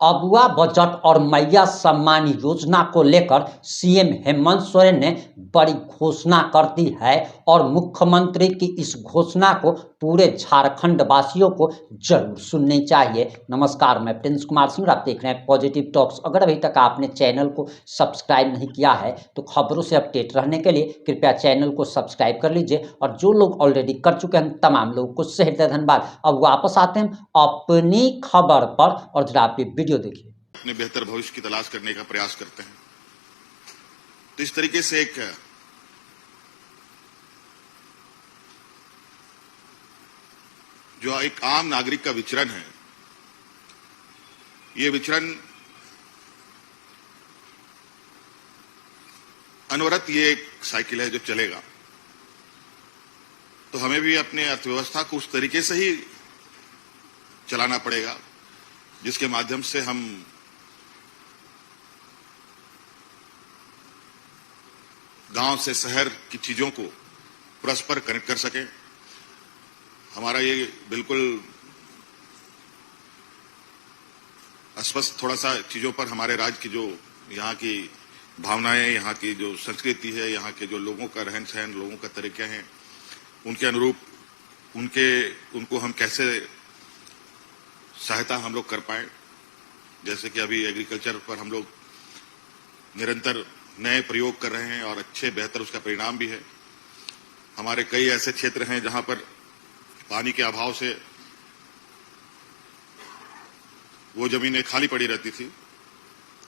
Abua budget और मैया सम्मान योजना को लेकर सीएम हेमंत सोरेन ने बड़ी घोषणा कर दी है और मुख्यमंत्री की इस घोषणा को पूरे झारखंड वासियों को जरूर सुननी चाहिए। नमस्कार, मैं प्रिंस कुमार सिंह, आप देख रहे हैं पॉजिटिव टॉक्स। अगर अभी तक आपने चैनल को सब्सक्राइब नहीं किया है तो खबरों से अपडेट रहने के लिए कृपया चैनल को सब्सक्राइब कर लीजिए, और जो लोग ऑलरेडी कर चुके हैं तमाम लोगों को हृदय धन्यवाद। अब वापस आते हैं अपनी खबर पर, और जरा आप वीडियो देखिए। अपने बेहतर भविष्य की तलाश करने का प्रयास करते हैं, तो इस तरीके से एक जो एक आम नागरिक का विचरण है, ये विचरण अनवरत ये एक साइकिल है जो चलेगा। तो हमें भी अपने अर्थव्यवस्था को उस तरीके से ही चलाना पड़ेगा जिसके माध्यम से हम गांव से शहर की चीजों को परस्पर कनेक्ट कर सकें। हमारा ये बिल्कुल अस्पष्ट थोड़ा सा चीजों पर हमारे राज्य की जो यहाँ की भावनाएं, यहाँ की जो संस्कृति है, यहाँ के जो लोगों का रहन सहन, लोगों का तरीके हैं, उनके अनुरूप उनको हम कैसे सहायता हम लोग कर पाए। जैसे कि अभी एग्रीकल्चर पर हम लोग निरंतर नए प्रयोग कर रहे हैं और अच्छे बेहतर उसका परिणाम भी है। हमारे कई ऐसे क्षेत्र हैं जहां पर पानी के अभाव से वो जमीनें खाली पड़ी रहती थी।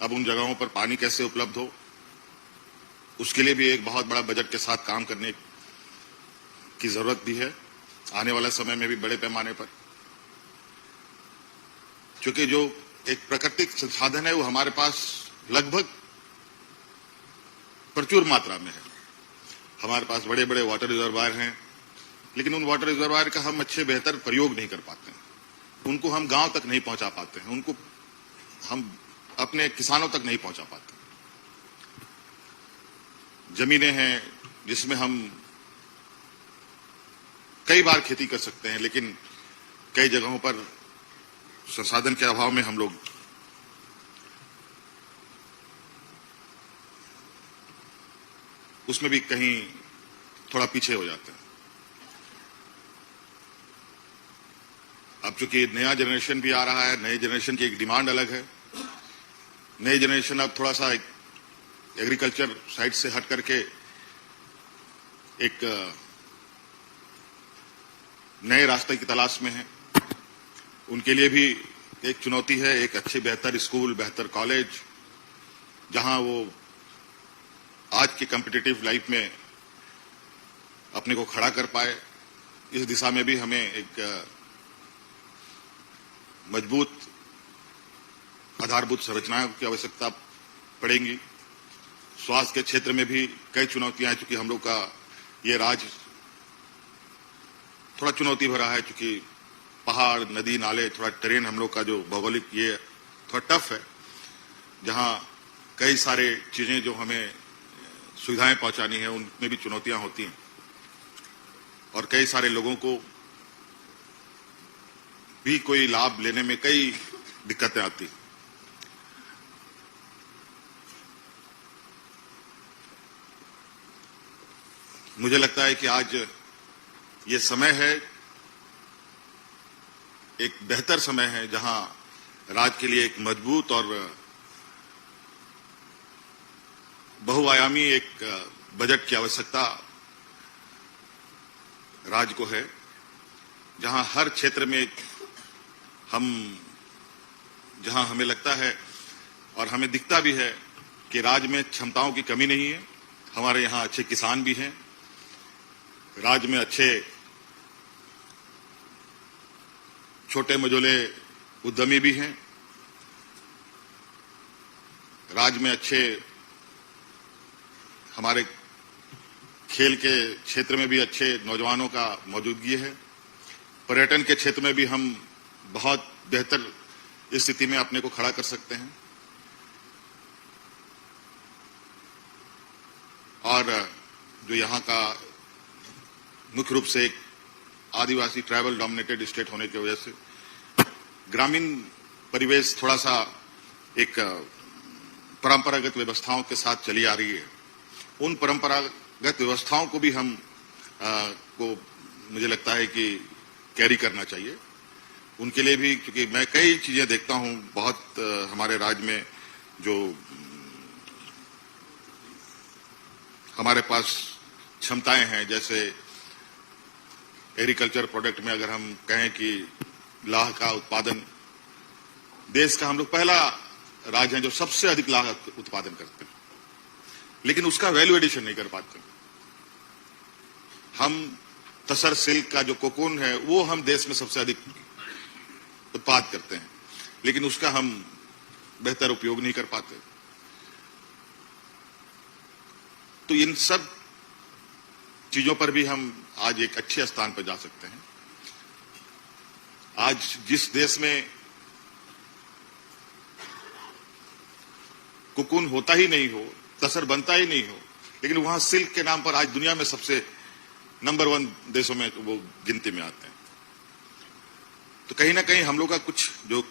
अब उन जगहों पर पानी कैसे उपलब्ध हो, उसके लिए भी एक बहुत बड़ा बजट के साथ काम करने की जरूरत भी है आने वाले समय में भी बड़े पैमाने पर, क्योंकि जो एक प्राकृतिक संसाधन है वो हमारे पास लगभग प्रचुर मात्रा में है। हमारे पास बड़े बड़े वाटर रिजर्वायर हैं, लेकिन उन वाटर रिजर्वायर का हम अच्छे बेहतर प्रयोग नहीं कर पाते हैं, उनको हम गांव तक नहीं पहुंचा पाते हैं, उनको हम अपने किसानों तक नहीं पहुंचा पाते। जमीनें हैं जिसमें हम कई बार खेती कर सकते हैं, लेकिन कई जगहों पर संसाधन के अभाव में हम लोग उसमें भी कहीं थोड़ा पीछे हो जाते हैं। अब चूंकि नया जनरेशन भी आ रहा है, नए जनरेशन की एक डिमांड अलग है। नई जनरेशन अब थोड़ा सा एग्रीकल्चर साइड से हट करके एक नए रास्ते की तलाश में है। उनके लिए भी एक चुनौती है, एक अच्छे बेहतर स्कूल, बेहतर कॉलेज, जहां वो आज की कॉम्पिटिटिव लाइफ में अपने को खड़ा कर पाए। इस दिशा में भी हमें एक मजबूत आधारभूत संरचनाओं की आवश्यकता पड़ेगी। स्वास्थ्य के क्षेत्र में भी कई चुनौतियां हैं, चूंकि हम लोग का ये राज्य थोड़ा चुनौती भरा है, चूंकि पहाड़, नदी, नाले, थोड़ा टेरेन हम लोग का जो भौगोलिक ये थोड़ा टफ है, जहां कई सारे चीजें जो हमें सुविधाएं पहुंचानी है उनमें भी चुनौतियां होती हैं, और कई सारे लोगों को भी कोई लाभ लेने में कई दिक्कतें आती हैं। मुझे लगता है कि आज ये समय है, एक बेहतर समय है, जहां राज्य के लिए एक मजबूत और बहुआयामी एक बजट की आवश्यकता राज्य को है, जहां हर क्षेत्र में जहां हमें लगता है और हमें दिखता भी है कि राज्य में क्षमताओं की कमी नहीं है। हमारे यहां अच्छे किसान भी हैं, राज्य में अच्छे छोटे मझोले उद्यमी भी हैं, राज्य में अच्छे हमारे खेल के क्षेत्र में भी अच्छे नौजवानों का मौजूदगी है। पर्यटन के क्षेत्र में भी हम बहुत बेहतर स्थिति में अपने को खड़ा कर सकते हैं, और जो यहाँ का मुख्य रूप से एक आदिवासी ट्राइबल डोमिनेटेड स्टेट होने की वजह से ग्रामीण परिवेश थोड़ा सा एक परंपरागत व्यवस्थाओं के साथ चली आ रही है, उन परंपरागत व्यवस्थाओं को भी हम को मुझे लगता है कि कैरी करना चाहिए। उनके लिए भी, क्योंकि मैं कई चीजें देखता हूं, बहुत हमारे राज्य में जो हमारे पास क्षमताएं हैं, जैसे एग्रीकल्चर प्रोडक्ट में अगर हम कहें कि लाह का उत्पादन, देश का हम लोग पहला राज्य है जो सबसे अधिक लाह उत्पादन करते हैं, लेकिन उसका वैल्यू एडिशन नहीं कर पाते। हम तसर सिल्क का जो कोकून है वो हम देश में सबसे अधिक उत्पाद करते हैं, लेकिन उसका हम बेहतर उपयोग नहीं कर पाते। तो इन सब चीजों पर भी हम आज एक अच्छे स्थान पर जा सकते हैं। आज जिस देश में कोकून होता ही नहीं हो, तसर बनता ही नहीं हो, लेकिन वहां सिल्क के नाम पर आज दुनिया में सबसे नंबर 1 देशों में वो गिनती में आते हैं। तो कहीं ना कहीं हम लोग का कुछ जो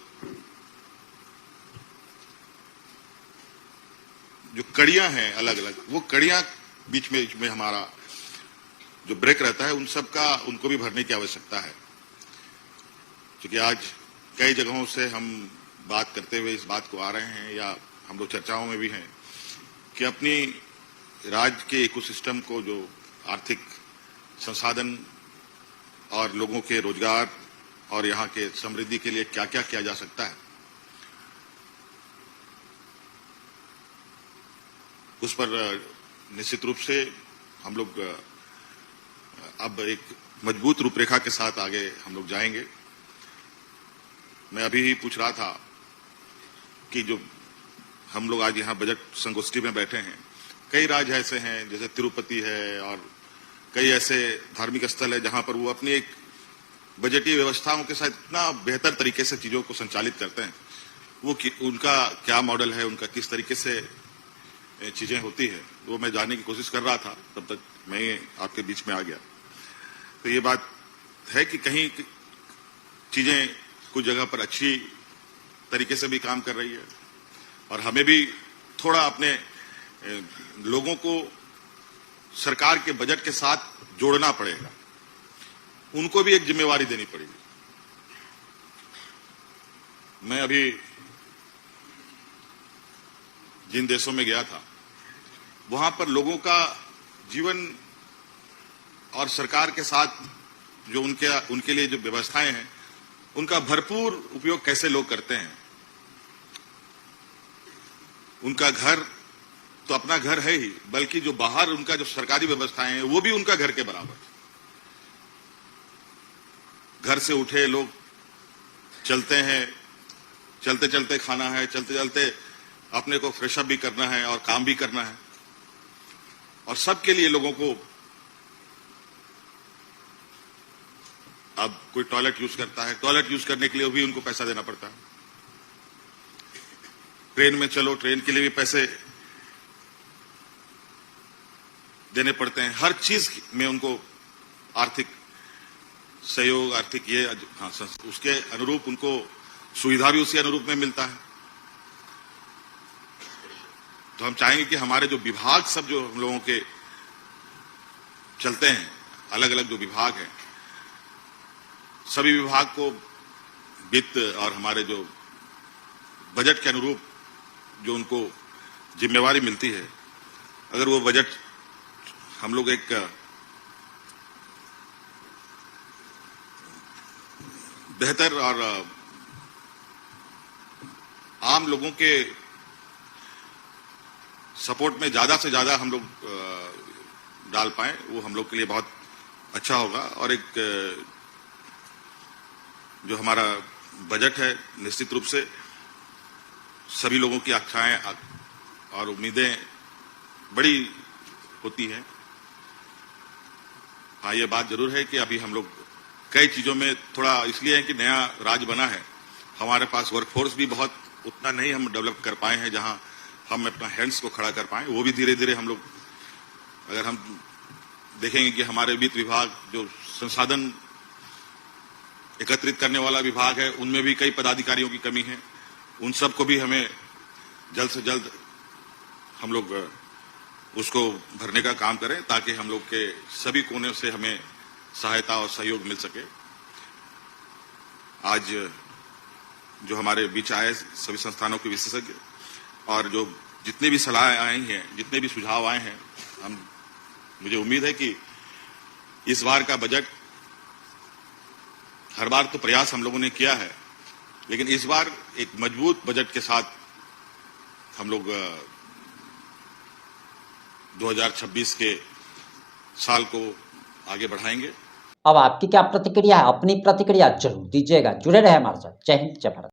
कड़ियां हैं अलग अलग, वो कड़ियां बीच में हमारा जो ब्रेक रहता है, उन सब का उनको भी भरने की आवश्यकता है। क्योंकि आज कई जगहों से हम बात करते हुए इस बात को आ रहे हैं, या हम लोग चर्चाओं में भी हैं, कि अपनी राज्य के इकोसिस्टम को, जो आर्थिक संसाधन और लोगों के रोजगार और यहाँ के समृद्धि के लिए क्या क्या किया जा सकता है, उस पर निश्चित रूप से हम लोग अब एक मजबूत रूपरेखा के साथ आगे हम लोग जाएंगे। मैं अभी ही पूछ रहा था कि जो हम लोग आज यहाँ बजट संगोष्ठी में बैठे हैं, कई राज्य ऐसे हैं, जैसे तिरुपति है और कई ऐसे धार्मिक स्थल है जहां पर वो अपनी एक बजटीय व्यवस्थाओं के साथ इतना बेहतर तरीके से चीजों को संचालित करते हैं। वो उनका क्या मॉडल है, उनका किस तरीके से चीजें होती है, वो मैं जानने की कोशिश कर रहा था, तब तक मैं आपके बीच में आ गया। तो ये बात है कि कहीं चीजें कुछ जगह पर अच्छी तरीके से भी काम कर रही है, और हमें भी थोड़ा अपने लोगों को सरकार के बजट के साथ जोड़ना पड़ेगा, उनको भी एक जिम्मेवारी देनी पड़ेगी। मैं अभी जिन देशों में गया था, वहां पर लोगों का जीवन और सरकार के साथ जो उनके लिए जो व्यवस्थाएं हैं, उनका भरपूर उपयोग कैसे लोग करते हैं। उनका घर तो अपना घर है ही, बल्कि जो बाहर उनका जो सरकारी व्यवस्थाएं हैं वो भी उनका घर के बराबर। घर से उठे लोग चलते हैं, चलते चलते खाना है, चलते चलते अपने को फ्रेश अप भी करना है और काम भी करना है, और सबके लिए लोगों को अब कोई टॉयलेट यूज करता है, टॉयलेट यूज करने के लिए भी उनको पैसा देना पड़ता है। ट्रेन में चलो, ट्रेन के लिए भी पैसे देने पड़ते हैं। हर चीज में उनको आर्थिक सहयोग, आर्थिक ये, हाँ, उसके अनुरूप उनको सुविधा भी उसी अनुरूप में मिलता है। तो हम चाहेंगे कि हमारे जो विभाग सब जो हम लोगों के चलते हैं, अलग अलग जो विभाग हैं, सभी विभाग को वित्त और हमारे जो बजट के अनुरूप जो उनको जिम्मेवारी मिलती है, अगर वो बजट हम लोग एक बेहतर और आम लोगों के सपोर्ट में ज्यादा से ज्यादा हम लोग डाल पाएं, वो हम लोग के लिए बहुत अच्छा होगा। और एक जो हमारा बजट है, निश्चित रूप से सभी लोगों की आशाएं और उम्मीदें बड़ी होती हैं। हाँ, ये बात जरूर है कि अभी हम लोग कई चीजों में थोड़ा इसलिए है कि नया राज्य बना है, हमारे पास वर्कफोर्स भी बहुत उतना नहीं हम डेवलप कर पाए हैं जहां हम अपना हैंड्स को खड़ा कर पाए। वो भी धीरे धीरे हम लोग, अगर हम देखेंगे कि हमारे वित्त विभाग जो संसाधन एकत्रित करने वाला विभाग है, उनमें भी कई पदाधिकारियों की कमी है, उन सबको भी हमें जल्द से जल्द हम लोग उसको भरने का काम करें ताकि हम लोग के सभी कोने से हमें सहायता और सहयोग मिल सके। आज जो हमारे बीच आए सभी संस्थानों के विशेषज्ञ और जो जितने भी सलाह आई हैं, जितने भी सुझाव आए हैं, मुझे उम्मीद है कि इस बार का बजट, हर बार तो प्रयास हम लोगों ने किया है, लेकिन इस बार एक मजबूत बजट के साथ हम लोग 2026 के साल को आगे बढ़ाएंगे। अब आपकी क्या प्रतिक्रिया है? अपनी प्रतिक्रिया जरूर दीजिएगा। जुड़े रहे हमारे साथ। जय हिंद, जय भारत।